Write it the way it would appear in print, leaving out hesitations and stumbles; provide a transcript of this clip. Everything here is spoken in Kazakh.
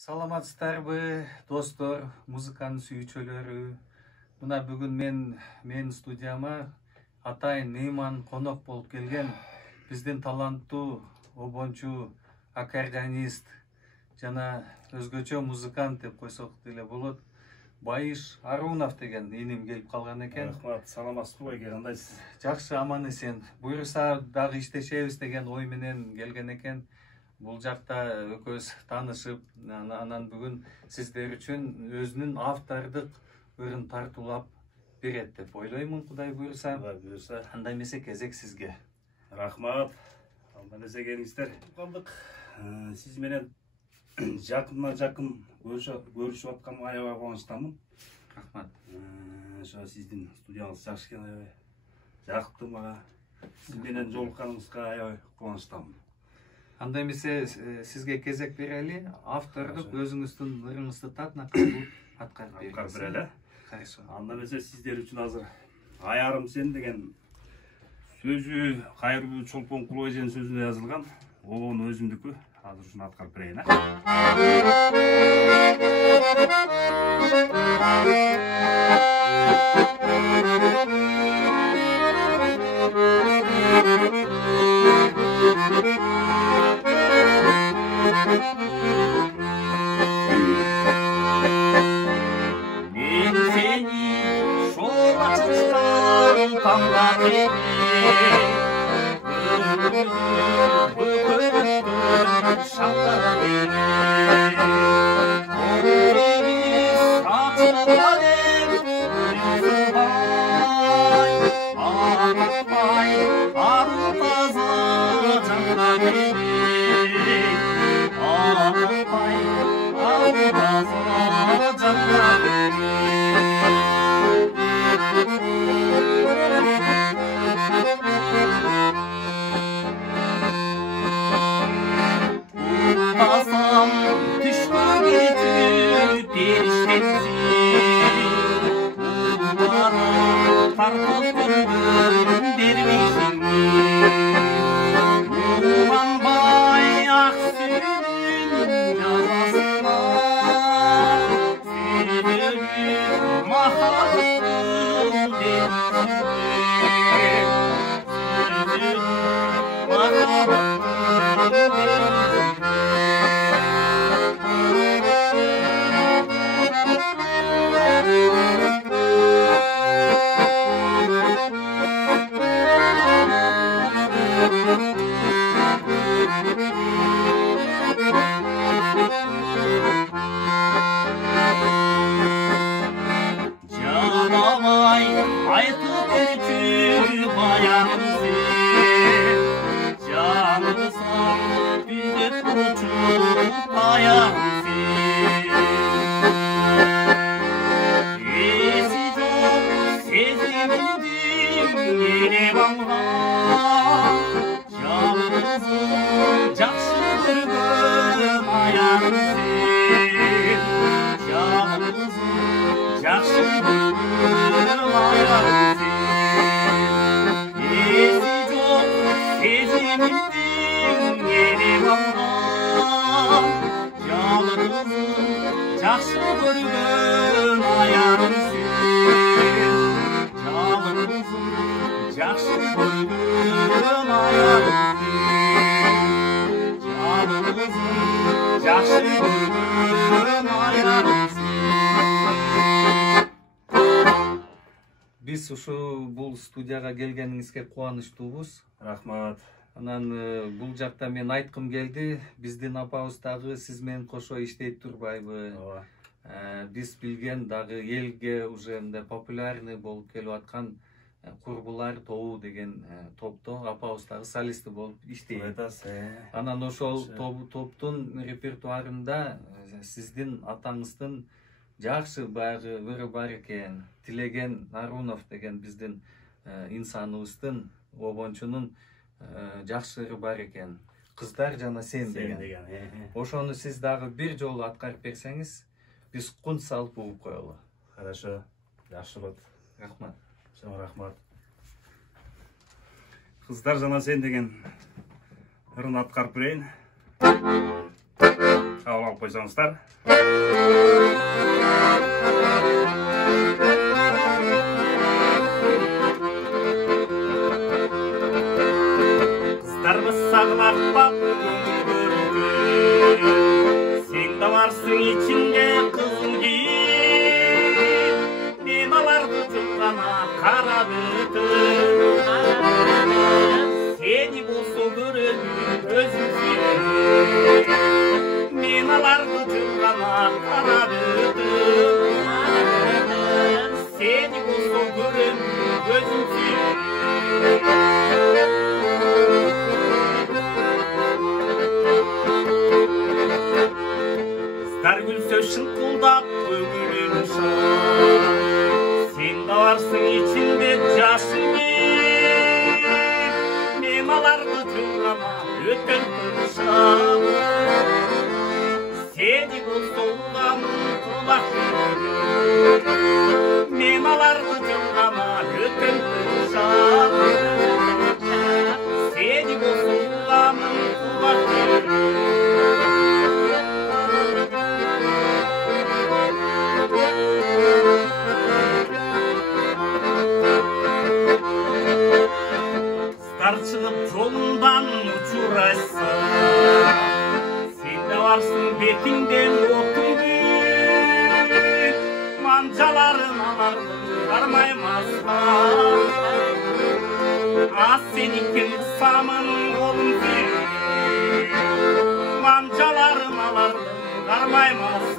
Саламатсыздарбы, достор, музыканын сүйүүчүлөрү. Мына бүгүн мен студияма атайын мейман конок болуп келген биздин таланттуу обончу, аккордеонист жана өзгөчө музыкант деп койсок деле болот. Байыш Арунов деген иним келип калган экен. Рахмат, саламатсызбы байке, кандайсыз? Жакшы, аман эсен. Буюрса дагы иштешебиз деген ой менен келген экен. Бул жакта экөөбүз таанышып, анан бүгүн сиздер үчүн өзүнүн автордук ырын тартуулап берет деп ойлоймун, Кудай буюрса. Кудай буюрса. Андай эмесе кезек сизге. Рахмат. Алдан эсе келиңиздер. Калдык. Сиз менен жакындан жакын көрүшүп атканыма аябай кубанычтамын. Рахмат. Ошо сиздин студияңыз жакшы экен, аябай жакты мага. Сиз менен жолукканыбызга аябай кубанычтамын. Андай эмесе сизге кезек берели, автордук өзүңүздүн ырыңызды татынакалуу аткарып берели. Хорошо. Анда эмесе сиздер үчүн азыр Аярым сен деген сөзү Кайрыбек Чолпонкул эженин сөзүнө жазылган. Обон өзүмдүкү. Азыр ушуну аткарып берейин. Мен сени жолга чыккан таңда Биз бул студияга келгениңизге кубанычтуубуз. Рахмат. Анан бул жакта мен айткым келди, биздин апабыз дагы сиз менен кошо иштейт турбайбы? Биз билген дагы элге уже мындай популярный болуп келип аткан Курбулар тобу деген топто апабыз дагы солисти болуп иштейт. Анан ошол топтун репертуарында сиздин атаңыздын жакшы баягы ыры бар экен. Тилеген Арунов деген биздин инсаныбыздын, обончунун жакшы ыры бар экен. Кыздар жана сен деген. Ошону сиз дагы бир жолу аткарып берсеңиз, биз кун салып угуп коелу. Хорошо. Жакшы болот. Рахмат. Чоң рахмат. Кыздар жана сен деген ырын аткарып берейин. Қабыл алып қойсаңыздар. Қыздарымыз сағынақтап көңіл сен де барсың içinde қызыл киіп мен аларды жылғана қарап өтіп сені болса көремін өзім сүйіп мен аларды жылғана қарап өтіп сені болса көремін өзім сүйіп Қыздар күлсе шыңқылдап көңілім шар сен де барсың içinde жасың бер мен аларды жылғана өтер шам сені болса ұлғамын құлақ мен аларды жылғана өтер шам сені болса ұлғамын құлақ шығып жолыңдан ұшырайсың сен де барсың бетіңден отың күйіп манжаларын алардың бармаймасқа аз сен екен самын қолым күйіп манжаларын алардың бармаймасқа